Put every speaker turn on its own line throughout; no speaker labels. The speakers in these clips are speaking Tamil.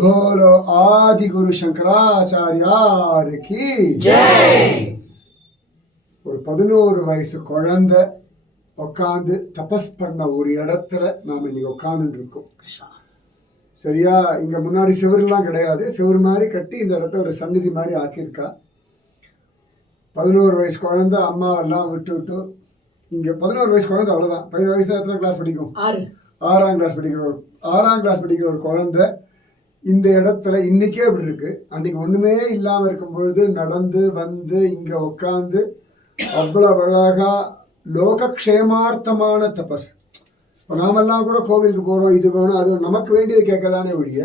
போலோ ஆதி குரு சங்கராச்சாரியாருக்கு ஒரு பதினோரு வயசு குழந்தை உட்காந்து தபஸ் பண்ண ஒரு இடத்துல நாம இன்னைக்கு உட்காந்துட்டு இருக்கோம் சரியா இங்க முன்னாடி சிவர்லாம் கிடையாது சிவர் மாதிரி கட்டி இந்த இடத்த ஒரு சந்நிதி மாதிரி ஆக்கியிருக்கா பதினோரு வயசு குழந்தை அம்மாவெல்லாம் விட்டு விட்டு இங்க பதினோரு வயசு குழந்தை அவ்வளவுதான் பதினோரு வயசுல எத்தனை கிளாஸ் படிக்கும்
ஆறு
ஆறாம் கிளாஸ் படிக்கிற ஒரு ஆறாம் கிளாஸ் படிக்கிற ஒரு குழந்தை இந்த இடத்துல இன்னைக்கே அப்படி இருக்கு. அன்னைக்கு ஒண்ணுமே இல்லாம இருக்கும் பொழுது நடந்து வந்து இங்க உட்காந்து அவ்வளவு அழகா லோகக்ஷேமார்த்தமான தபஸ். இப்போ நாமெல்லாம் கூட கோவிலுக்கு போறோம் இது வேணும் அது நமக்கு வேண்டியது கேட்கலானே ஒழிய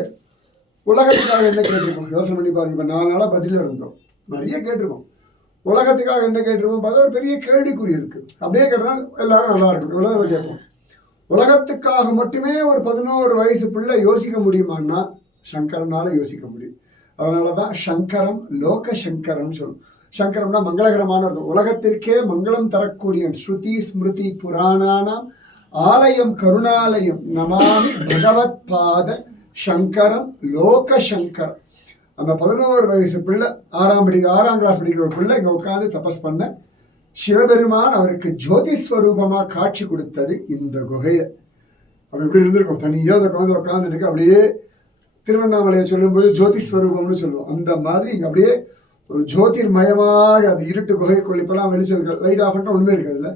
உலகத்துக்காக என்ன கேட்டிருக்கோம்? யோசனை பண்ணி பாருங்க. இப்போ நாலு நாளாக பதில் இருந்தோம் நிறைய கேட்டிருக்கோம். உலகத்துக்காக என்ன கேட்டிருக்கோம்? பார்த்தா ஒரு பெரிய கேள்விக்குறி இருக்கு. அப்படியே கேட்டால் எல்லாரும் நல்லா இருக்கணும் எல்லாரும் கேட்போம். உலகத்துக்காக மட்டுமே ஒரு பதினோரு வயசு பிள்ளை யோசிக்க முடியுமான்னா சங்கரனால யோசிக்க முடியும். அதனால தான் சங்கரம் லோக சங்கரம் சொல்லும். சங்கரம்னா மங்களகரமான அர்த்தம். உலகத்திற்கே மங்களம் தரக்கூடிய ஸ்ருதி ஸ்மிருதி புராணானாம் ஆலயம் கருணாலயம் நமாமி பகவத் பாத சங்கரம் லோக சங்கரம் அந்த பதினோரு வயசு பிள்ளை ஆறாம் படி ஆறாம் கிளாஸ் படிக்கிற ஒரு பிள்ளை இங்கே உட்காந்து தபஸ் பண்ண சிவபெருமான் அவருக்கு ஜோதி ஸ்வரூபமாக காட்சி கொடுத்தது இந்த குகையை. அப்படி இப்படி இருந்திருக்கும்? தனியாக அந்த குழந்தை உட்காந்துருக்கு அப்படியே திருவண்ணாமலையை சொல்லும்போது ஜோதி ஸ்வரூபம்னு சொல்லுவோம். அந்த மாதிரி இங்கே அப்படியே ஒரு ஜோதிர்மயமாக அந்த இருட்டு குகைக்குள்ள இப்போலாம் வெளிச்சம் இருக்கு. லைட் ஆஃப் பண்ணிட்டு ஒன்றுமே இருக்காதுல்ல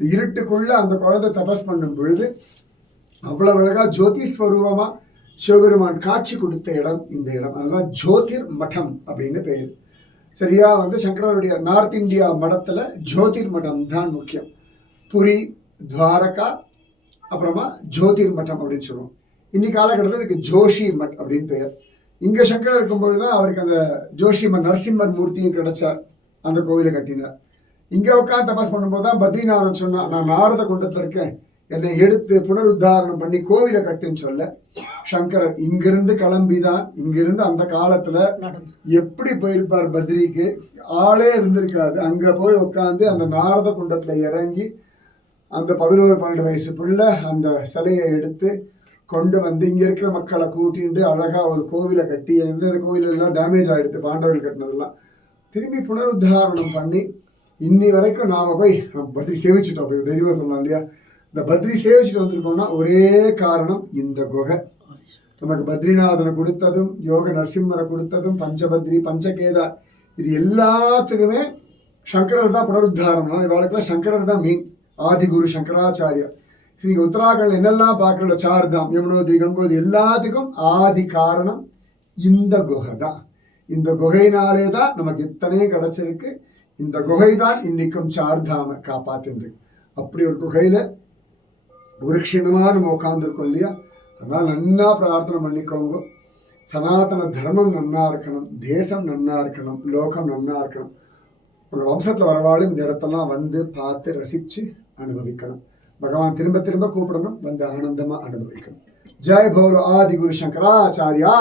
இந்த இருட்டுக்குள்ளே அந்த குழந்தை தபஸ் பண்ணும் பொழுது அவ்வளோ அழகாக ஜோதி ஸ்வரூபமாக சிவபெருமான் காட்சி கொடுத்த இடம் இந்த இடம். அதுதான் ஜோதிர் மடம் அப்படின்னு பெயர் சரியா? வந்து சங்கரருடைய நார்த் இந்தியா மடத்தில் ஜோதிர் மடம் தான் முக்கியம். புரி துவாரகா அப்புறமா ஜோதிர் மட்டம் அப்படின்னு சொல்லுவோம். இன்னைக்கு காலகட்டத்தில் இதுக்கு ஜோஷி மட் அப்படின்னு பெயர். இங்க சங்கரர் இருக்கும்பொழுது தான் அவருக்கு அந்த ஜோஷி மட் நரசிம்மர் மூர்த்தியும் கிடைச்சார் அந்த கோவிலை கட்டினார். இங்க உட்காந்து தபாஸ் பண்ணும்போது தான் பத்ரிநாதன் சொன்னா நான் நாரத குண்டத்துல இருக்கேன். என்னை எடுத்து புனருத்தாரணம் பண்ணி கோவிலை கட்டுன்னு சொல்ல. சங்கரர் இங்கிருந்து கிளம்பிதான். இங்கிருந்து அந்த காலத்துல எப்படி போயிருப்பார் பத்ரிக்கு? ஆளே இருந்திருக்காது. அங்க போய் உட்காந்து அந்த நாரத குண்டத்துல இறங்கி அந்த பதினோரு பன்னெண்டு வயசு பிள்ளை அந்த சிலையை எடுத்து கொண்டு வந்து இங்க இருக்கிற மக்களை கூட்டிட்டு அழகா ஒரு கோவிலை கட்டி அந்த கோவில் எல்லாம் டேமேஜ் ஆகிடுது பாண்டவர்கள் கட்டினதெல்லாம். திரும்பி புனருத்தாரணம் பண்ணி இன்னி வரைக்கும் நாம போய் நம்ம பத்ரி சேவிச்சுட்டோம் போய் தெளிவா சொல்லலாம் இல்லையா? இந்த பத்ரி சேவிச்சுட்டு வந்திருக்கோம்னா ஒரே காரணம் இந்த குகை. நமக்கு பத்ரிநாதனை கொடுத்ததும் யோக நரசிம்மரை கொடுத்ததும் பஞ்சபத்ரி பஞ்சகேதா இது எல்லாத்துக்குமே சங்கரர் தான் புனருத்தாரணம். இவாளுக்குலாம் சங்கரர் தான் மெயின் ஆதிகுரு சங்கராச்சாரியா சரி நீங்க உத்தராகண்ட் என்னெல்லாம் பார்க்கல சார்தாம் யமுனோத்ரி கங்கோத்ரி எல்லாத்துக்கும் ஆதி காரணம் இந்த குகை தான். இந்த குகையினாலே தான் நமக்கு இத்தனையும் கிடைச்சிருக்கு. இந்த குகை தான் இன்னைக்கும் சார்தாம காப்பாத்திருக்கு அப்படி ஒரு குகையில ஒரு க்ஷணமா நம்ம உட்காந்துருக்கோம் இல்லையா? அதனால நன்னா பிரார்த்தனை பண்ணிக்கோங்க. சனாதன தர்மம் நன்னா இருக்கணும் தேசம் நன்னா இருக்கணும் லோகம் நன்னா இருக்கணும். ஒரு வம்சத்துல வரவாளும் இந்த இடத்தெல்லாம் வந்து பார்த்து ரசிச்சு அனுபவிக்கணும். பகவான் திரும்ப திரும்ப கூப்பிடணும் வந்து ஆனந்தமா அனுபவிக்கணும் ஜெய் பௌர ஆதி குரு சங்கராச்சாரியா.